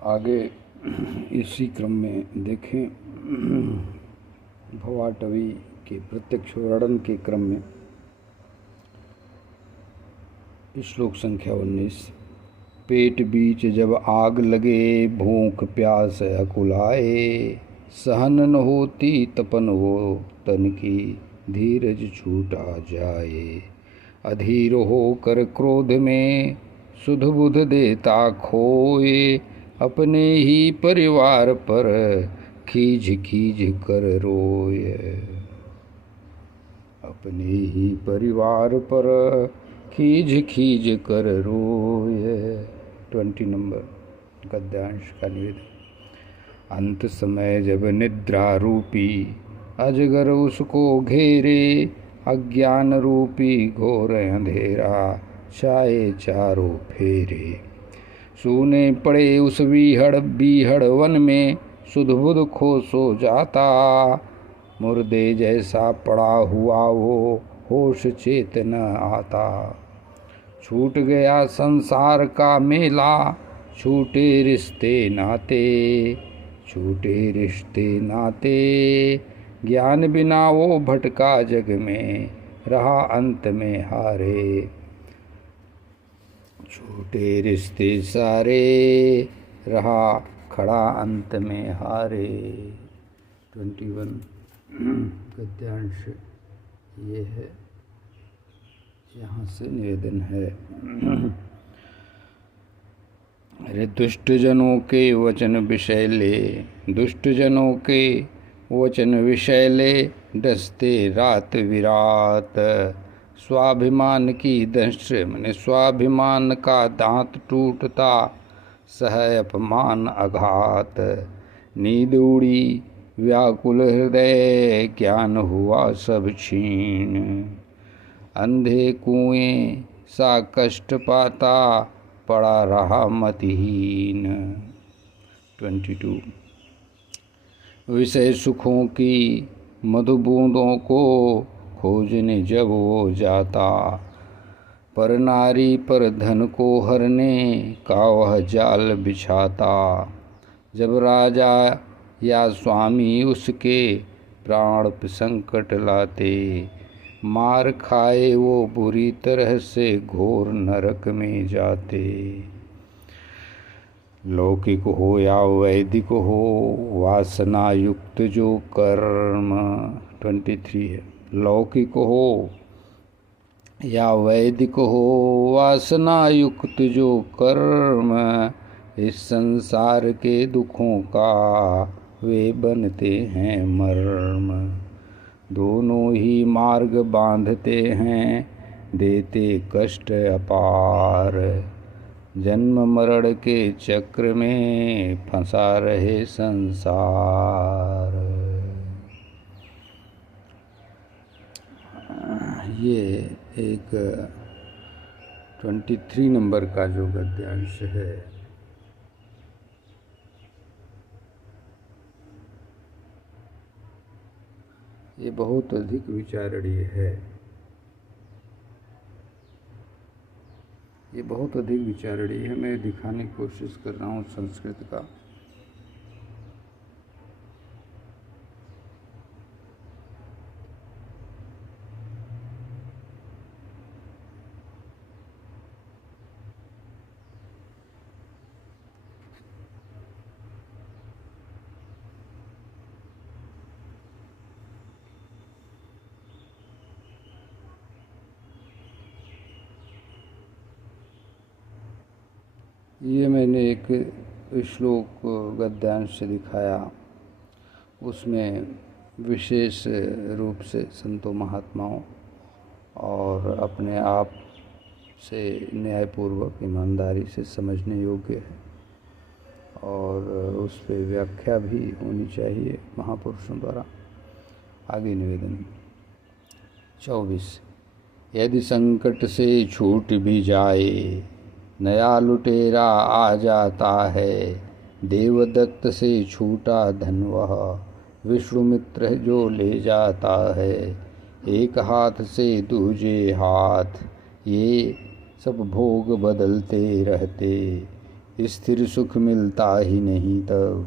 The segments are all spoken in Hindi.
आगे इसी क्रम में देखें भवाटवी के प्रत्यक्ष वर्णन के क्रम में श्लोक संख्या 19। पेट बीच जब आग लगे भूख प्यास अकुलाए, सहन न होती तपन वो तन की धीरज छूटा जाए। अधीर होकर क्रोध में सुध बुध देता खोए, अपने ही परिवार पर खीज खीज कर रोए। अपने ही परिवार पर खीज खीज कर रोए। 20 नंबर गद्यांश का निवेदन। अंत समय जब निद्रा रूपी अजगर उसको घेरे, अज्ञान रूपी घोर अंधेरा छाए चारों फेरे। सूने पड़े उस बीहड़ वन में, सुध बुध खो सो जाता। मुर्दे जैसा पड़ा हुआ वो होश चेत न आता। छूट गया संसार का मेला, छूटे रिश्ते नाते। छूटे रिश्ते नाते ज्ञान बिना वो भटका जग में, रहा अंत में हारे। छूटे रिश्ते सारे, रहा खड़ा अंत में हारे। 21 गद्यांश ये है, यहाँ से निवेदन है। अरे दुष्ट जनों के वचन विषैले, दुष्ट जनों के वचन विषैले, डसते रात विरात। स्वाभिमान की दंश मन स्वाभिमान का दांत टूटता, सह अपमान अघात। नींद उड़ी व्याकुल हृदय, ज्ञान हुआ सब क्षीण। अंधे कुएं सा कष्ट पाता, पड़ा रहा मतिहीन। 22 विषय सुखों की मधु बूंदों को खोजने जब वो जाता, पर नारी पर धन को हरने का वह जाल बिछाता। जब राजा या स्वामी उसके प्राण संकट लाते, मार खाए वो बुरी तरह से घोर नरक में जाते। लौकिक हो या वैदिक हो वासना युक्त जो कर्म। 23 है। लौकिक हो या वैदिक हो वासना युक्त जो कर्म, इस संसार के दुखों का वे बनते हैं मर्म। दोनों ही मार्ग बांधते हैं, देते कष्ट अपार। जन्म मरण के चक्र में फंसा रहे संसार। ये एक 23 नंबर का जो गद्यांश है, ये बहुत अधिक विचारणीय है। ये बहुत अधिक विचारणीय है। मैं दिखाने की कोशिश कर रहा हूँ संस्कृत का। ये मैंने एक श्लोक गद्यांश से दिखाया, उसमें विशेष रूप से संतों महात्माओं और अपने आप से न्यायपूर्वक ईमानदारी से समझने योग्य है, और उस पर व्याख्या भी होनी चाहिए महापुरुषों द्वारा। आगे निवेदन। 24 यदि संकट से छूट भी जाए, नया लुटेरा आ जाता है। देवदत्त से छूटा धन वह, विष्णुमित्र जो ले जाता है। एक हाथ से दूजे हाथ, ये सब भोग बदलते रहते। स्थिर सुख मिलता ही नहीं तब,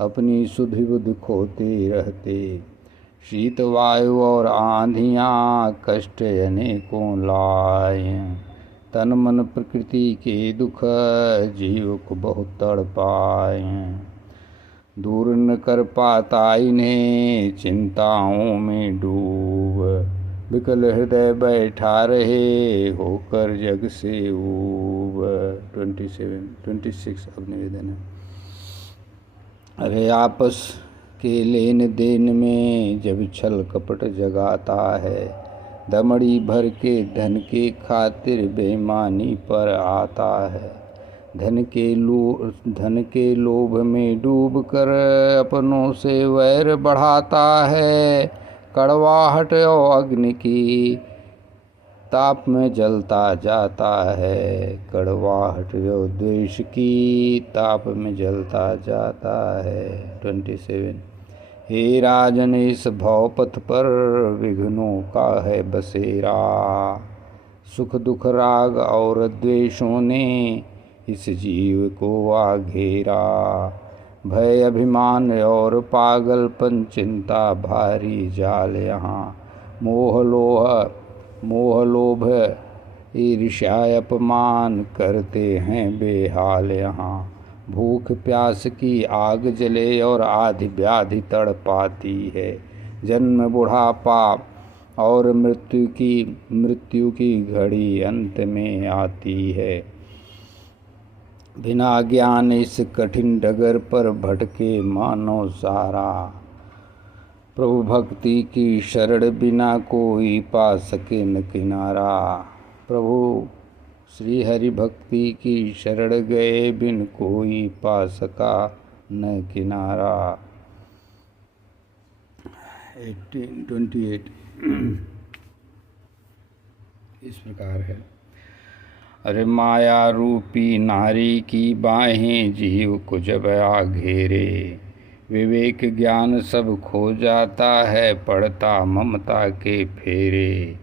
अपनी सुधि बुद्धि खोते रहते। शीत वायु और आंधियाँ कष्ट अनेकों लाए, तन मन प्रकृति के दुख जीव को बहुत तड़पाए। दूर न कर पाता इन्हें चिंताओं में डूब, विकल हृदय बैठा रहे होकर जग से ऊब। 26 अब निवेदन है। अरे आपस के लेन देन में जब छल कपट जगाता है, दमड़ी भर के धन के खातिर बेईमानी पर आता है। धन के लोभ में डूब कर अपनों से वैर बढ़ाता है। कड़वाहट और अग्नि की ताप में जलता जाता है, कड़वाहट और द्वेष की ताप में जलता जाता है। 27 हे राजन, इस भवपथ पर विघ्नों का है बसेरा। सुख दुख राग और द्वेषों ने इस जीव को आ घेरा। भय अभिमान और पागलपन चिंता भारी जाल यहाँ। मोह लोभ ईर्ष्या अपमान करते हैं बेहाल यहाँ। भूख प्यास की आग जले और आदि व्याधि तड़पाती है। जन्म बुढ़ापा और मृत्यु की घड़ी अंत में आती है। बिना ज्ञान इस कठिन डगर पर भटके मानो सारा। प्रभु भक्ति की शरण बिना कोई पा सके न किनारा। प्रभु श्री हरि भक्ति की शरण गए बिन कोई पा सका न किनारा। 28 इस प्रकार है। अरे माया रूपी नारी की बाहें जीव को जब आ घेरे, विवेक ज्ञान सब खो जाता है पड़ता ममता के फेरे।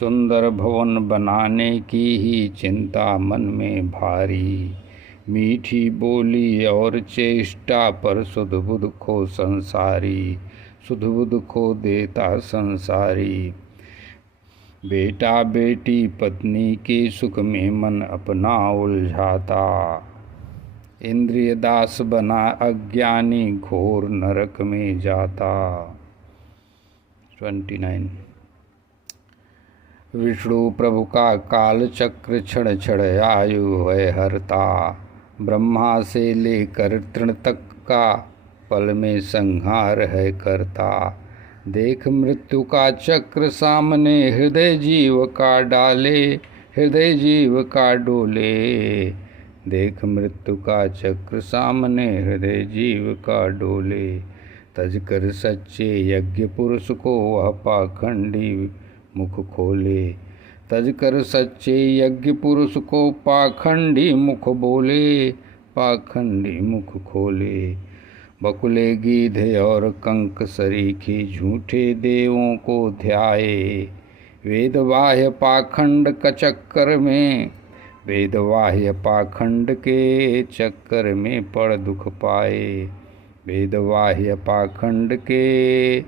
सुंदर भवन बनाने की ही चिंता मन में भारी। मीठी बोली और चेष्टा पर सुध बुध खो संसारी। सुध बुध खो देता संसारी। बेटा बेटी पत्नी के सुख में मन अपना उलझाता। इंद्रिय दास बना अज्ञानी घोर नरक में जाता। 29 विष्णु प्रभु का काल चक्र क्षण क्षण आयु है हरता। ब्रह्मा से लेकर तृण तक का पल में संहार है करता। देख मृत्यु का चक्र सामने हृदय जीव का डाले, हृदय जीव का डोले। देख मृत्यु का चक्र सामने हृदय जीव का डोले। तज कर सच्चे यज्ञ पुरुष को वह पाखंडी मुख खोले। तज कर सच्चे यज्ञ पुरुष को पाखंडी मुख बोले। पाखंडी मुख खोले। बकुले गीध और कंक सरीखी झूठे देवों को ध्याए। वेदवाह्य पाखंड का चक्कर में, वेदवाह्य पाखंड के चक्कर में पड़ दुख पाए। वेदवाह्य पाखंड के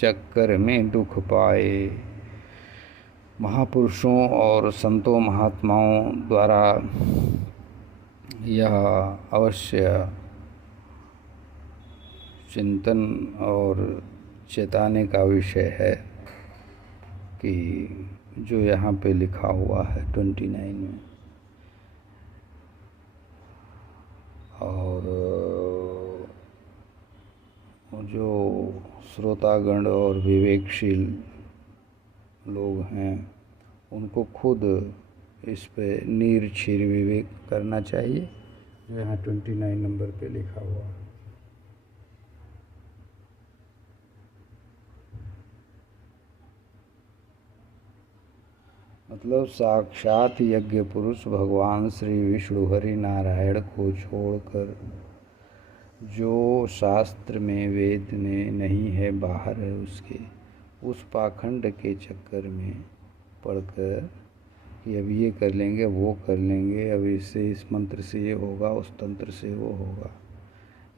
चक्कर में दुख पाए। महापुरुषों और संतों महात्माओं द्वारा यह अवश्य चिंतन और चेताने का विषय है कि जो यहाँ पे लिखा हुआ है 29 में। और जो श्रोतागण और विवेकशील लोग हैं उनको खुद इस पे निरक्षीर विवेक करना चाहिए, जो यहाँ 29 नंबर पे लिखा हुआ है। मतलब साक्षात यज्ञ पुरुष भगवान श्री विष्णु हरि नारायण को छोड़कर जो शास्त्र में वेद में नहीं है, बाहर है उसके, उस पाखंड के चक्कर में पड़कर कि अब ये कर लेंगे, वो कर लेंगे, अब इससे इस मंत्र से ये होगा, उस तंत्र से वो होगा।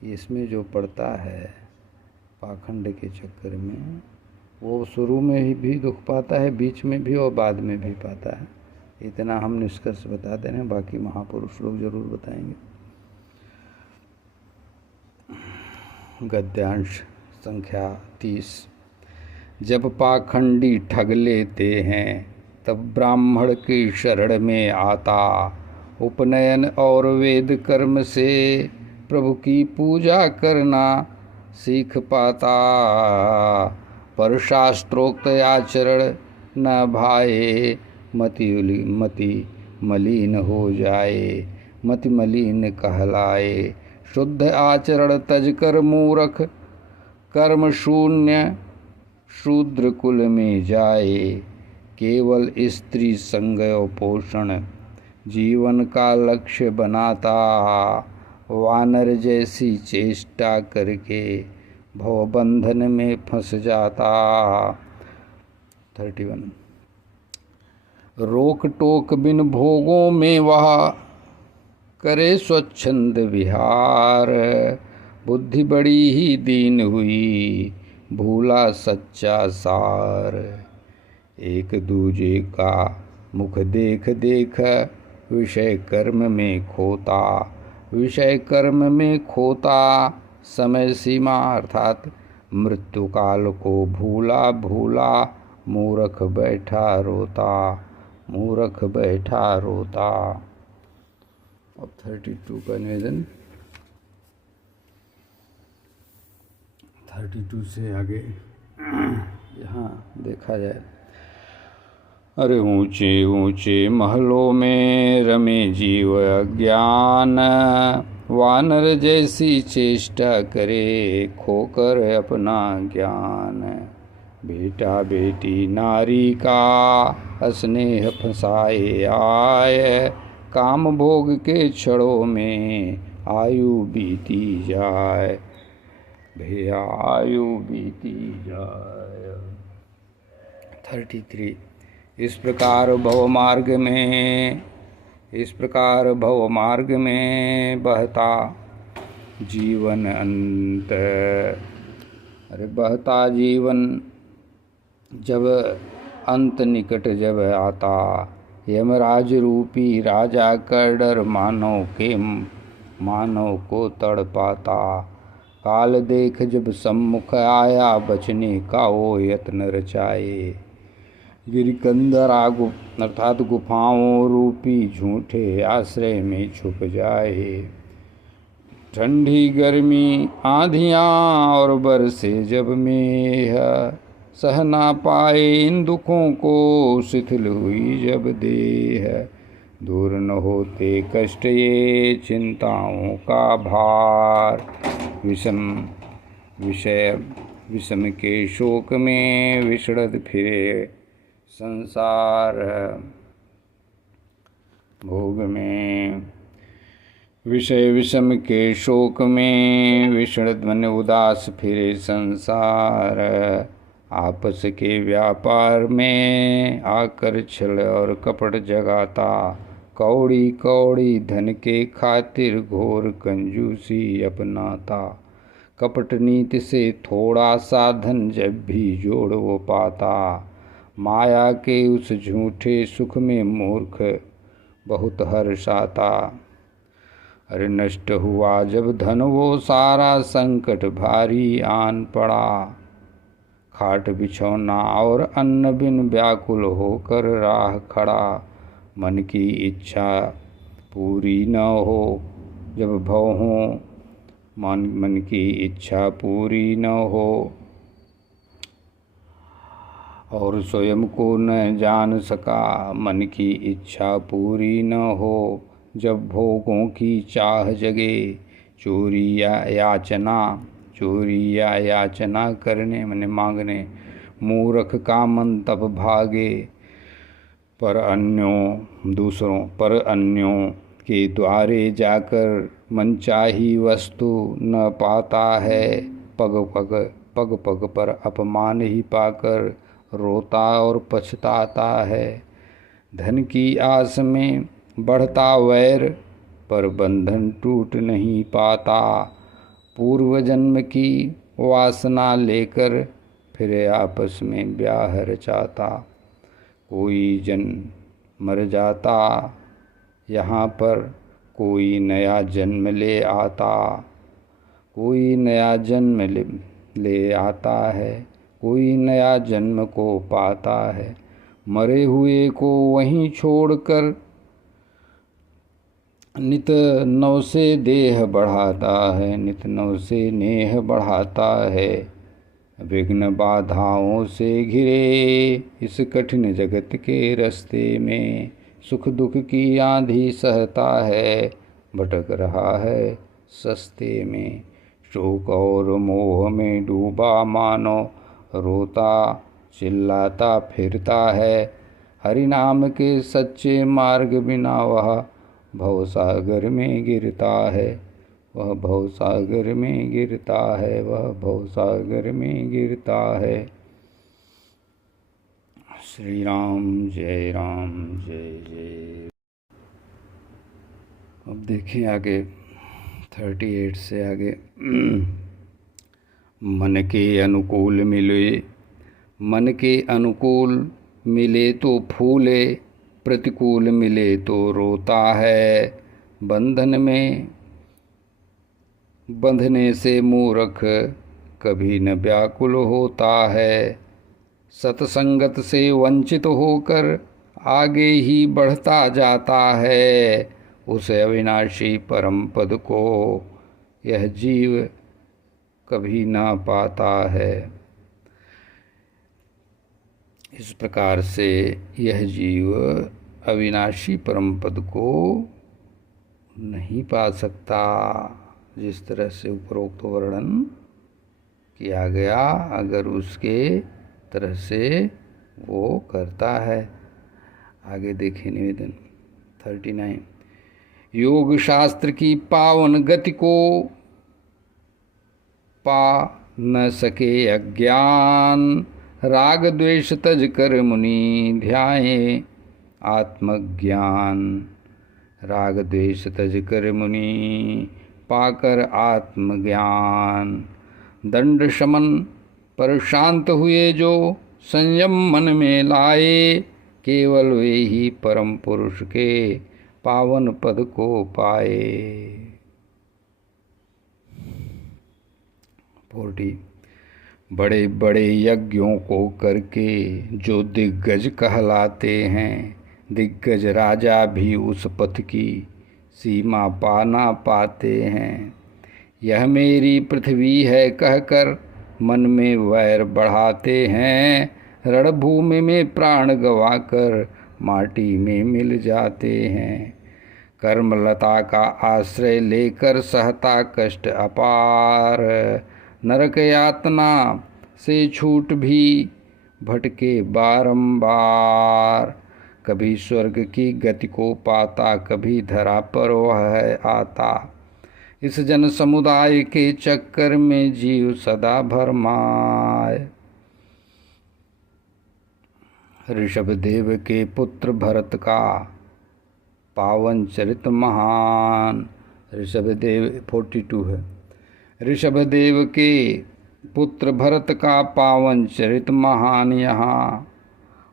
इसमें जो पड़ता है पाखंड के चक्कर में, वो शुरू में भी दुख पाता है, बीच में भी और बाद में भी पाता है। इतना हम निष्कर्ष बता दे रहे हैं, बाकी महापुरुष लोग जरूर बताएंगे। गद्यांश संख्या 30। जब पाखंडी ठग लेते हैं तब ब्राह्मण की शरण में आता, उपनयन और वेद कर्म से प्रभु की पूजा करना सीख पाता। पर शास्त्रोक्त आचरण न भाए, मति मलिन हो जाए, मति मलिन कहलाए। शुद्ध आचरण तज कर मूरख, कर्म शून्य शूद्र कुल में जाए। केवल स्त्री संग और पोषण जीवन का लक्ष्य बनाता, वानर जैसी चेष्टा करके भवबंधन में फंस जाता। 31। रोक टोक बिन भोगों में वह करे स्वच्छंद विहार, बुद्धि बड़ी ही दीन हुई भूला सच्चा सार। एक दूजे का मुख देख देख विषय कर्म में खोता, विषय कर्म में खोता। समय सीमा अर्थात मृत्यु काल को भूला भूला, मूर्ख बैठा रोता, मूर्ख बैठा रोता। अब 32 का निवेदन। 32 से आगे यहाँ देखा जाए। अरे ऊंचे ऊंचे महलों में रमे जीव अज्ञान, वानर जैसी चेष्टा करे खोकर अपना ज्ञान। बेटा बेटी नारी का स्नेह फंसाए आए, काम भोग के छड़ों में आयु बीती जाए, भैया आयु बीती जाए। 33। इस प्रकार भव मार्ग में बहता जीवन अंत। अरे बहता जीवन जब अंत निकट जब आता, यमराज रूपी राजा का डर मानव को तड़पाता। काल देख जब सम्मुख आया, बचने का वो यत्न रचाए। गिरिकंदरा अर्थात गुफाओं रूपी झूठे आश्रय में छुप जाए। ठंडी गर्मी आंधियाँ और बरसे जब मेह, सह ना पाए इन दुखों को शिथिल हुई जब देह। दूर न होते कष्ट ये चिंताओं का भार, विषम के शोक में विषड़त फिरे संसार। भोग में विषम के शोक में विषड़त मन उदास फिरे संसार। आपस के व्यापार में आकर छल और कपट जगाता, कौड़ी कौड़ी धन के खातिर घोर कंजूसी अपनाता। कपट नीति से थोड़ा सा धन जब भी जोड़ वो पाता, माया के उस झूठे सुख में मूर्ख बहुत हर्षाता। अरे नष्ट हुआ जब धन वो सारा, संकट भारी आन पड़ा। खाट बिछौना और अन्न बिन व्याकुल होकर राह खड़ा। मन की इच्छा पूरी न हो जब भव हो, मन की इच्छा पूरी न हो और स्वयं को न जान सका। मन की इच्छा पूरी न हो जब भोगों की चाह जगे। चोरी या याचना करने मने मांगने, मूर्ख का मन तब भागे। पर अन्यों के द्वारे जाकर मनचाही वस्तु न पाता है। पग पग पर अपमान ही पाकर रोता और पछताता है। धन की आस में बढ़ता वैर, पर बंधन टूट नहीं पाता। पूर्व जन्म की वासना लेकर फिर आपस में ब्याह रचाता। कोई जन मर जाता यहाँ पर, कोई नया जन्म ले आता। कोई नया जन्म ले आता है, कोई नया जन्म को पाता है। मरे हुए को वहीं छोड़कर नित नव से देह बढ़ाता है, नित नव से नेह बढ़ाता है। विघ्न बाधाओं से घिरे इस कठिन जगत के रास्ते में, सुख दुख की आंधी सहता है, भटक रहा है सस्ते में। शोक और मोह में डूबा मानो, रोता चिल्लाता फिरता है। हरि नाम के सच्चे मार्ग बिना वह भवसागर में गिरता है, वह भवसागर में गिरता है, वह भवसागर में गिरता है। श्री राम जय राम जय जय। अब देखिए आगे 38 से आगे। मन के अनुकूल मिले, मन के अनुकूल मिले तो फूले, प्रतिकूल मिले तो रोता है। बंधन में बंधने से मूर्ख कभी न व्याकुल होता है। सत्संगत से वंचित होकर आगे ही बढ़ता जाता है। उस अविनाशी परम पद को यह जीव कभी ना पाता है। इस प्रकार से यह जीव अविनाशी परम पद को नहीं पा सकता, जिस तरह से उपरोक्त वर्णन किया गया। अगर उसके तरह से वो करता है। आगे देखें निवेदन 39। योग शास्त्र की पावन गति को पा न सके अज्ञान, राग द्वेष तज कर मुनि ध्याये आत्मज्ञान। राग द्वेष तज कर मुनि पाकर आत्मज्ञान। दंड शमन पर शांत हुए जो संयम मन में लाए, केवल वे ही परम पुरुष के पावन पद को पाए। 40। बड़े बड़े यज्ञों को करके जो दिग्गज कहलाते हैं, दिग्गज राजा भी उस पथ की सीमा पा ना पाते हैं। यह मेरी पृथ्वी है कहकर मन में वैर बढ़ाते हैं। रणभूमि में प्राण गंवाकर माटी में मिल जाते हैं। कर्मलता का आश्रय लेकर सहता कष्ट अपार, नरक यातना से छूट भी भटके बारंबार। कभी स्वर्ग की गति को पाता, कभी धरा पर वह है आता। इस जन समुदाय के चक्कर में जीव सदा भरमाए। ऋषभदेव के पुत्र भरत का पावन चरित महान। ऋषभदेव 42 है। ऋषभदेव के पुत्र भरत का पावन चरित महान। यहाँ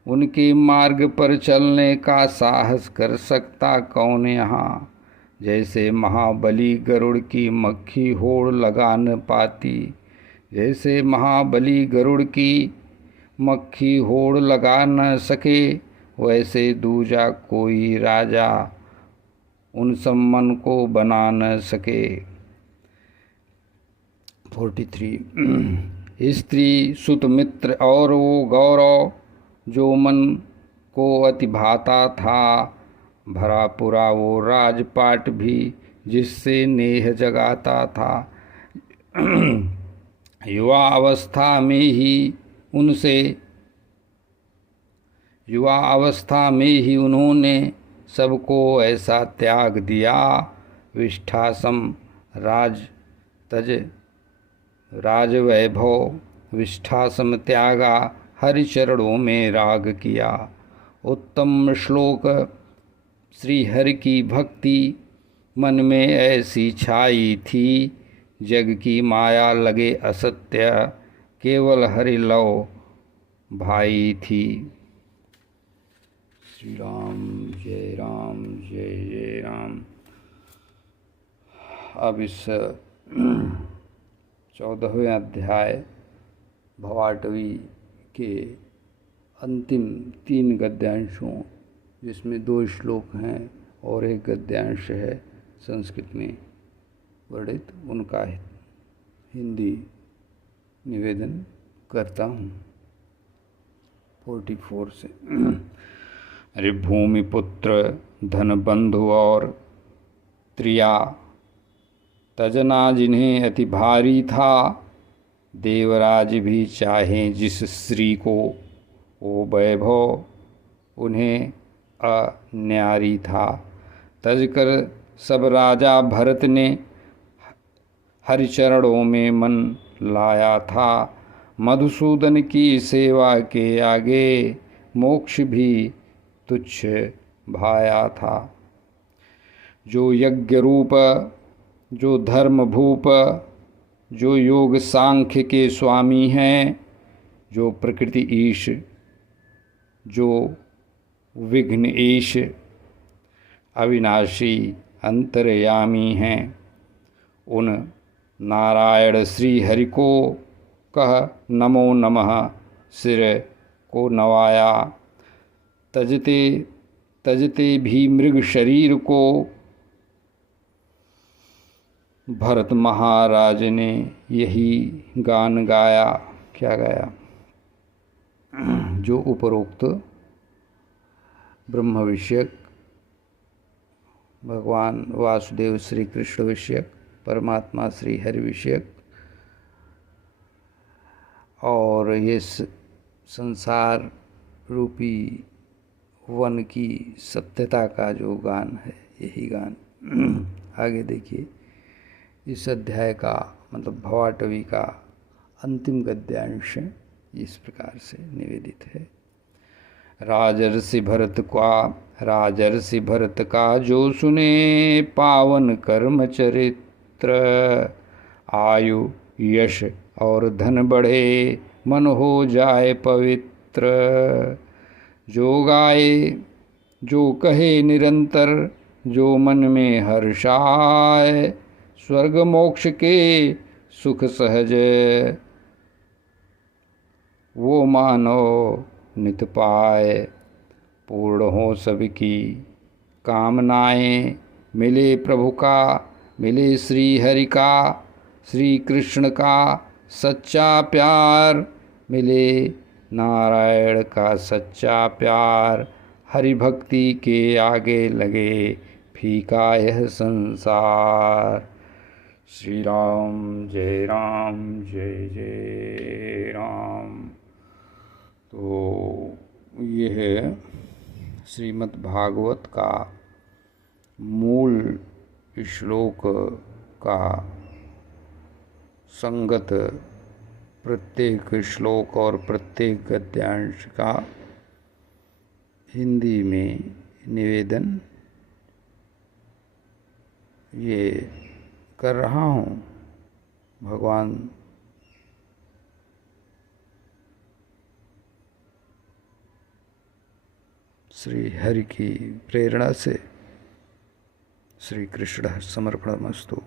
उनके मार्ग पर चलने का साहस कर सकता कौन यहाँ। जैसे महाबली गरुड़ की मक्खी होड़ लगा न पाती, जैसे महाबली गरुड़ की मक्खी होड़ लगा न सके, वैसे दूजा कोई राजा उन सब मन को बना न सके। 43। स्त्री सुत मित्र और वो गौरव जो मन को अति भाता था, भरा पूरा वो राजपाट भी जिससे नेह जगाता था। युवा अवस्था में ही उन्होंने सबको ऐसा त्याग दिया। विष्ठासम राजवैभव विष्ठासम त्यागा, हरि चरणों में राग किया। उत्तम श्लोक। श्री हरि की भक्ति मन में ऐसी छाई थी, जग की माया लगे असत्य, केवल हरि लव भाई थी। श्री राम जय राम, जय जय राम। अब इस 14वें अध्याय भवाटवी के अंतिम 3 गद्यांशों, जिसमें 2 श्लोक हैं और 1 गद्यांश है संस्कृत में वर्णित, उनका हिंदी निवेदन करता हूँ 44 से। अरे भूमिपुत्र धन बंधु और त्रिया, तजना जिन्हें अति भारी था, देवराज भी चाहें जिस स्त्री को, वो वैभव उन्हें अन्यारी था। तजकर सब राजा भरत ने हरिचरणों में मन लाया था, मधुसूदन की सेवा के आगे मोक्ष भी तुच्छ भाया था। जो यज्ञ रूप, जो धर्म भूप, जो योग सांख्य के स्वामी हैं, जो प्रकृति ईश, जो विघ्न ईश, अविनाशी अंतर्यामी हैं, उन नारायण श्री हरि को कह नमो नमः सिर को नवाया। तजते तजते भी मृग शरीर को, भरत महाराज ने यही गान गाया। क्या गाया? जो उपरोक्त ब्रह्म विषयक, भगवान वासुदेव श्री कृष्ण विषयक, परमात्मा श्री हरि विषयक और ये संसार रूपी वन की सत्यता का जो गान है, यही गान। आगे देखिए, इस अध्याय का मतलब भवाटवी का अंतिम गद्यांश इस प्रकार से निवेदित है। राजर्षि भरत का जो सुने पावन कर्म चरित्र, आयु यश और धन बढ़े, मन हो जाए पवित्र। जो गाए जो कहे निरंतर, जो मन में हर्षाए, स्वर्ग मोक्ष के सुख सहज, वो मानो नित पाए। पूर्ण हो सबकी कामनाएं, मिले प्रभु का, मिले श्री हरि का, श्री कृष्ण का सच्चा प्यार, मिले नारायण का सच्चा प्यार। हरि भक्ति के आगे लगे फीका यह संसार। श्री राम जय राम, जय जय राम। तो यह श्रीमद् भागवत का मूल श्लोक का संगत प्रत्येक श्लोक और प्रत्येक गद्यांश का हिंदी में निवेदन ये कर रहा हूँ भगवान श्री हरि की प्रेरणा से। श्री कृष्ण समर्पणमस्तु।